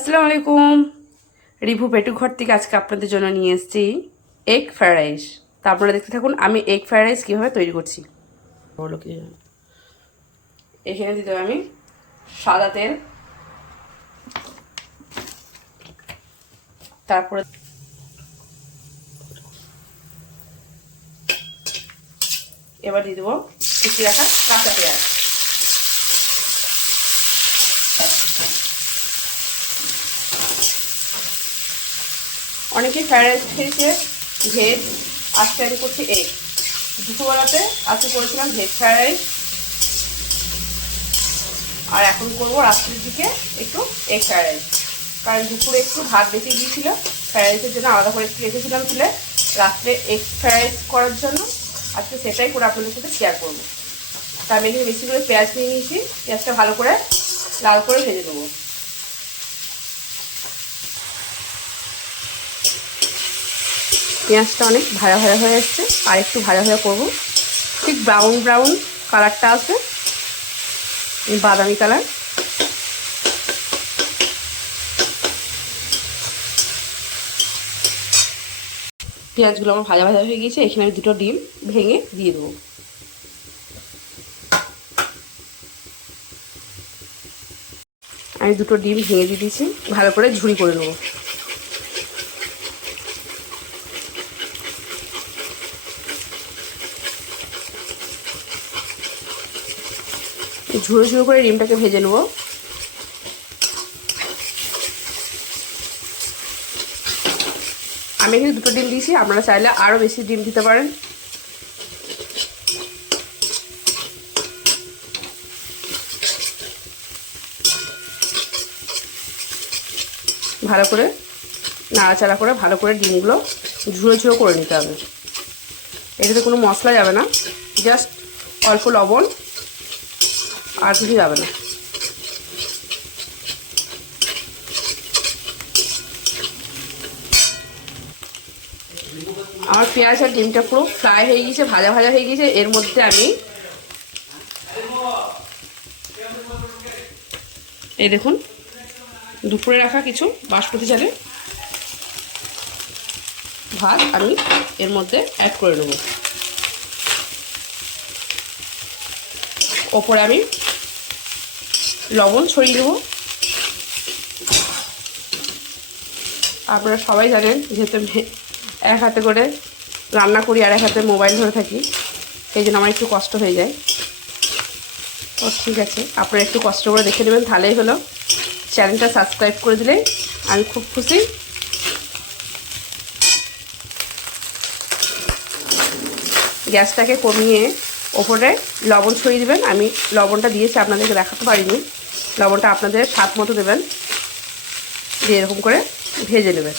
আসসালামু আলাইকুম। রিভু পেটু ঘর থেকে আজকে আপনাদের জন্য নিয়ে এসেছি এগ ফ্রাইড রাইস। তা আপনারা দেখতে থাকুন আমি এগ ফ্রাইড রাইস কীভাবে তৈরি করছি। বলো কি এখানে দিতে হবে আমি সাদা তেল, তারপরে এবার দিয়ে দেবো কুচি রাখা কাঁচা পেঁয়াজ, অনেকে ফ্রাইড রাইস খেয়েছে ভেজ, আজকে আমি করছি এগ। দুপুরবেলাতে আজকে করেছিলাম ভেজ ফ্রাইড রাইস, আর এখন করবো রাত্রির দিকে একটু এগ ফ্রাইড রাইস। কারণ দুপুরে একটু ভাত বেঁচে গিয়েছিল, ফ্রাইড রাইসের জন্য আলাদা করে একটু রেখেছিলাম তুলে, রাত্রে এগ ফ্রাইড রাইস করার জন্য আজকে সেটাই করে আপনাদের সাথে শেয়ার করবো। তার আমি এখানে বেশি করে পেঁয়াজ নিয়ে নিয়েছি, পেঁয়াজটা ভালো করে লাল করে ভেজে দেবো। পেঁয়াজটা অনেক ভাজা ভাজা হয়ে যাচ্ছে, আর একটু ভাজা ভাজা করবো, ঠিক ব্রাউন ব্রাউন কালারটা আছে, বাদামি কালার। পেঁয়াজগুলো আমার ভাজা ভাজা হয়ে গিয়েছে, এখানে আমি দুটো ডিম ভেঙে দিয়ে দেবো। আমি দুটো ডিম ভেঙে দিয়ে দিয়েছি, ভালো করে ঝুরি করে নেবো। ঝুড়ো ঝুড়ো করে ডিমটাকে ভেজে নেবো। আমি এখানে দুটো ডিম দিয়েছি, আপনারা চাইলে আরও বেশি ডিম দিতে পারেন। ভালো করে নাড়াচাড়া করে ভালো করে ডিমগুলো ঝুড়ো ঝুড়ো করে নিতে হবে। এটাতে কোনো মশলা যাবে না, জাস্ট অল্প লবণ, আর কিছু যাবে না। আমার পেঁয়াজ আর ডিমটা পুরো ফ্রাই হয়ে গিয়েছে, ভাজা ভাজা হয়ে গিয়েছে। এর মধ্যে আমি এই দেখুন দুপুরে রাখা কিছু বাসমতি চালের ভাত আমি এর মধ্যে অ্যাড করে নেব। ওপরে আমি লবণ ছড়িয়ে দেবো। আপনারা সবাই জানেন, যেহেতু এক হাতে করে রান্না করি আর এক হাতে মোবাইল ধরে থাকি, এই জন্য আমার একটু কষ্ট হয়ে যায়। ও ঠিক আছে, আপনারা একটু কষ্ট করে দেখে নেবেন, তাহলেই হলো। চ্যানেলটা সাবস্ক্রাইব করে দিলে আমি খুব খুশি। গ্যাসটাকে কমিয়ে ওপরে লবণ ছড়িয়ে দেবেন। আমি লবণটা দিয়েছি, আপনাদেরকে দেখাতে পারিনি। লবণটা আপনাদের স্বাদ মতো দেবেন, দিয়ে এরকম করে ভেজে নেবেন।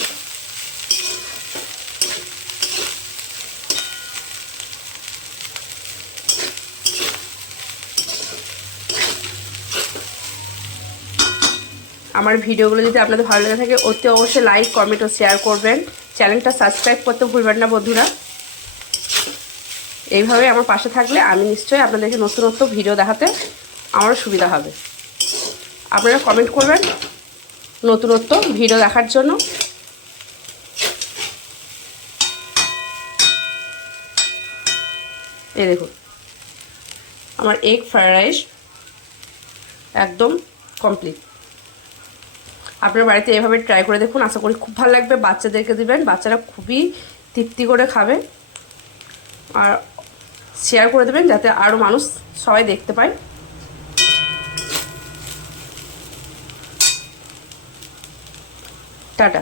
আমার ভিডিওগুলো যদি আপনাদের ভালো লেগে থাকে অতি অবশ্যই লাইক, কমেন্ট ও শেয়ার করবেন। চ্যানেলটা সাবস্ক্রাইব করতে ভুলবেন না বন্ধুরা। এইভাবে আমার পাশে থাকলে আমি নিশ্চয়ই আপনাদেরকে নতুন নতুন ভিডিও দেখাতে আমারও সুবিধা হবে। আপনারা কমেন্ট করবেন নতুনত্ব ভিডিও দেখার জন্য। এই দেখুন আমার এগ ফ্রাইড রাইস একদম কমপ্লিট। আপনার বাড়িতে এভাবে ট্রাই করে দেখুন, আশা করি খুব ভালো লাগবে। বাচ্চাদেরকে দিবেন, বাচ্চারা খুবই তৃপ্তি করে খাবে। আর শেয়ার করে দেবেন যাতে আরও মানুষ সবাই দেখতে পায়। টাটা।